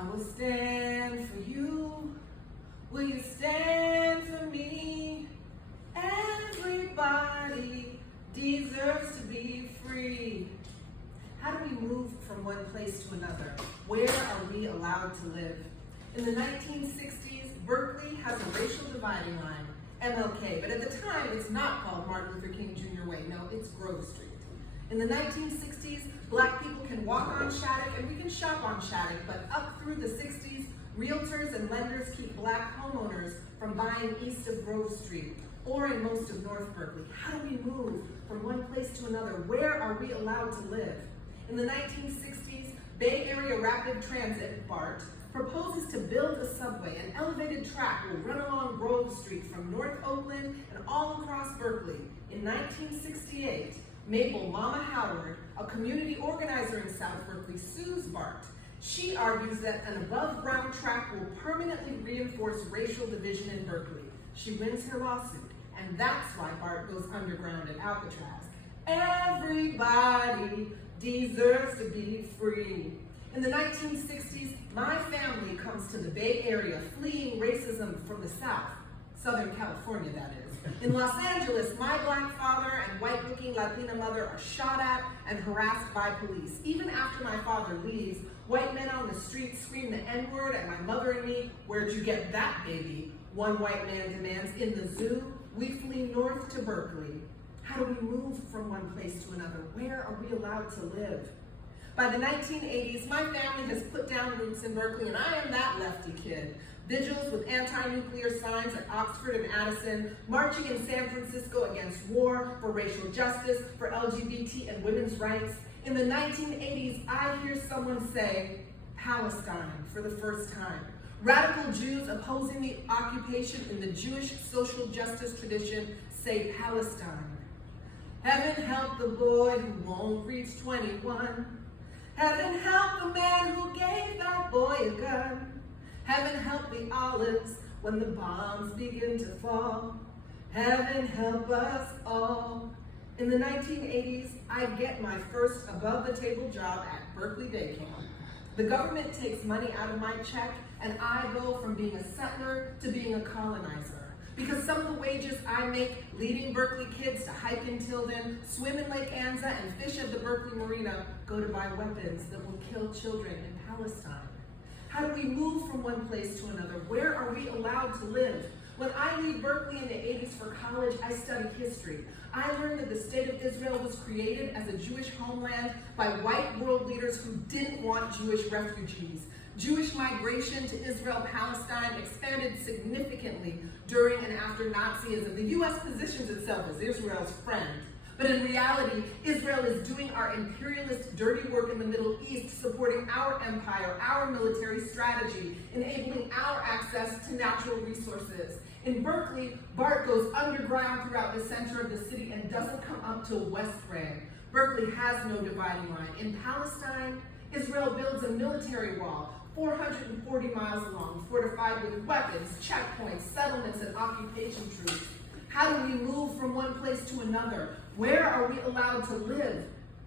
I will stand for you. Will you stand for me? Everybody deserves to be free. How do we move from one place to another? Where are we allowed to live? In the 1960s, Berkeley has a racial dividing line, MLK, but at the time it's not called Martin Luther King Jr. Way, no, it's Grove Street. In the 1960s, black people can walk on Shattuck and we can shop on Shattuck, but up through the 60s, realtors and lenders keep black homeowners from buying east of Grove Street or in most of North Berkeley. How do we move from one place to another? Where are we allowed to live? In the 1960s, Bay Area Rapid Transit, BART, proposes to build a subway. An elevated track will run along Grove Street from North Oakland and all across Berkeley. In 1968, Mabel Mama Howard, a community organizer in South Berkeley, sues BART. She argues that an above-ground track will permanently reinforce racial division in Berkeley. She wins her lawsuit, and that's why BART goes underground at Alcatraz. Everybody deserves to be free. In the 1960s, my family comes to the Bay Area, fleeing racism from the South, Southern California, that is. In Los Angeles, my black father and white-looking Latina mother are shot at and harassed by police. Even after my father leaves, white men on the street scream the N-word at my mother and me. Where'd you get that, baby? One white man demands. In the zoo, we flee north to Berkeley. How do we move from one place to another? Where are we allowed to live? By the 1980s, my family has put down roots in Berkeley, and I am that lefty kid. Vigils with anti-nuclear signs at Oxford and Addison, marching in San Francisco against war, for racial justice, for LGBT and women's rights. In the 1980s, I hear someone say, Palestine, for the first time. Radical Jews opposing the occupation in the Jewish social justice tradition say Palestine. Heaven help the boy who won't reach 21. Heaven help the man who gave that boy a gun. Heaven help the olives when the bombs begin to fall. Heaven help us all. In the 1980s, I get my first above-the-table job at Berkeley Day Camp. The government takes money out of my check, and I go from being a settler to being a colonizer. Because some of the wages I make leading Berkeley kids to hike in Tilden, swim in Lake Anza, and fish at the Berkeley Marina go to buy weapons that will kill children in Palestine. How do we move from one place to another? Where are we allowed to live? When I leave Berkeley in the 80s for college, I studied history. I learned that the state of Israel was created as a Jewish homeland by white world leaders who didn't want Jewish refugees. Jewish migration to Israel-Palestine expanded significantly during and after Nazism. The U.S. positions itself as Israel's friend. But in reality, Israel is doing our imperialist dirty work in the Middle East, supporting our empire, our military strategy, enabling our access to natural resources. In Berkeley, BART goes underground throughout the center of the city and doesn't come up till West Branch. Berkeley has no dividing line. In Palestine, Israel builds a military wall, 440 miles long, fortified with weapons, checkpoints, settlements, and occupation troops. How do we move from one place to another? Where are we allowed to live?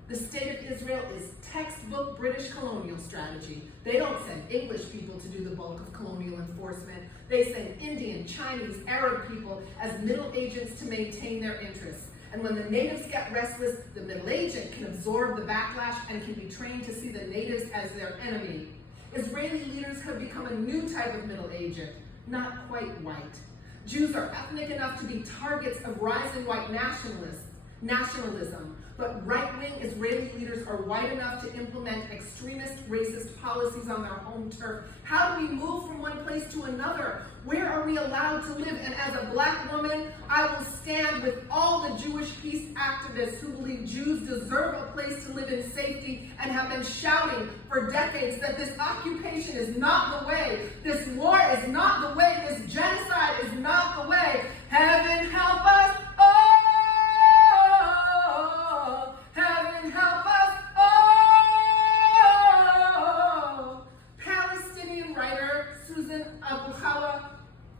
The state of Israel is textbook British colonial strategy. They don't send English people to do the bulk of colonial enforcement. They send Indian, Chinese, Arab people as middle agents to maintain their interests. And when the natives get restless, the middle agent can absorb the backlash and can be trained to see the natives as their enemy. Israeli leaders have become a new type of middle agent, not quite white. Jews are ethnic enough to be targets of rising white nationalism, but right-wing Israeli leaders are white enough to implement extremist racist policies on their home turf. How do we move from one place to another? Where are we allowed to live? And as a black woman, I will stand with all the Jewish peace activists who believe Jews deserve a place to live in safety and have been shouting for decades that this occupation is not the way, this war is not the way, this genocide is not the way. Heaven help us all. Heaven help us all. Palestinian writer Susan Abu Khawa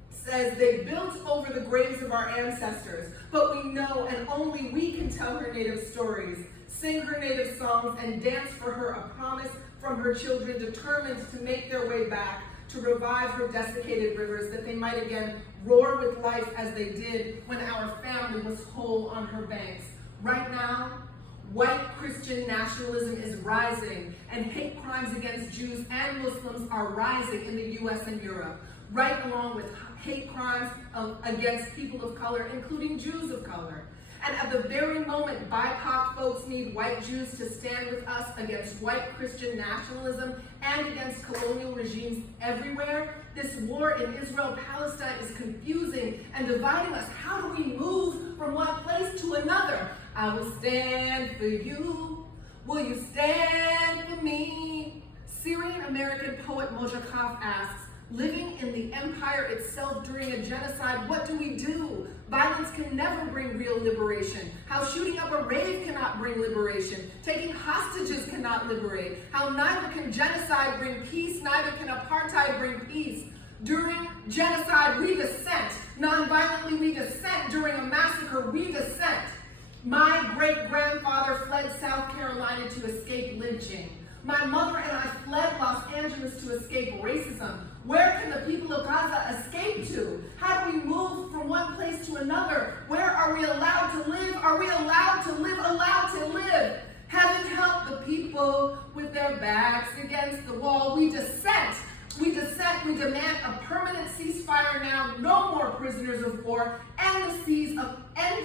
says they built over the graves of our ancestors, but we know and only we can tell her native stories. sing her native songs, and dance for her a promise from her children determined to make their way back to revive her desiccated rivers, that they might again roar with life as they did when our family was whole on her banks. Right now, white Christian nationalism is rising, and hate crimes against Jews and Muslims are rising in the US and Europe, right along with hate crimes against people of color, including Jews of color. And at the very moment BIPOC folks need white Jews to stand with us against white Christian nationalism and against colonial regimes everywhere, this war in Israel-Palestine is confusing and dividing us. How do we move from one place to another? I will stand for you. Will you stand for me? Syrian-American poet Moshe Kaf asks, living in the empire itself during a genocide, what do we do? Violence can never bring real liberation. How shooting up a rave cannot bring liberation. Taking hostages cannot liberate. How neither can genocide bring peace, neither can apartheid bring peace. During genocide, we dissent. Non-violently, we dissent. During a massacre, we dissent. My great-grandfather fled South Carolina to escape lynching. My mother and I fled Los Angeles to escape racism. Where can the people of Gaza escape to? How do we move from one place to another? Where are we allowed to live? Are we allowed to live? Allowed to live? Heaven help the people with their backs against the wall. We dissent. We dissent. We demand a permanent ceasefire now. No more prisoners of war. End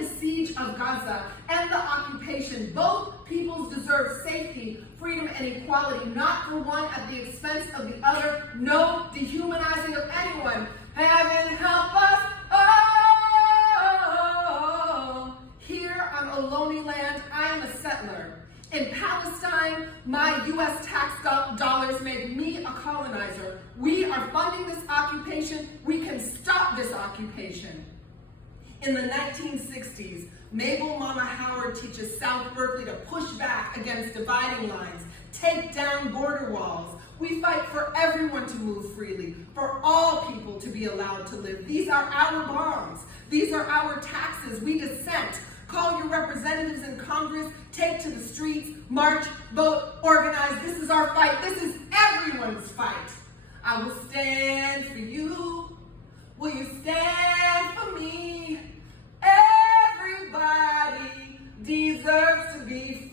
the siege of Gaza. End the occupation. Both peoples deserve safety, freedom, and equality, not for one at the expense of the other. No dehumanizing of anyone. Heaven help us. Oh, here on Ohlone land, I am a settler. In Palestine, my U.S. tax dollars make me a colonizer. We are funding this occupation. We can stop this occupation. In the 1960s, Mabel Mama Howard teaches South Berkeley to push back against dividing lines, take down border walls. We fight for everyone to move freely, for all people to be allowed to live. These are our bonds. These are our taxes. We dissent. Call your representatives in Congress, take to the streets, march, vote, organize. This is our fight. This is everyone's fight. I will stand for you. Will you stand for me? Everybody deserves to be free.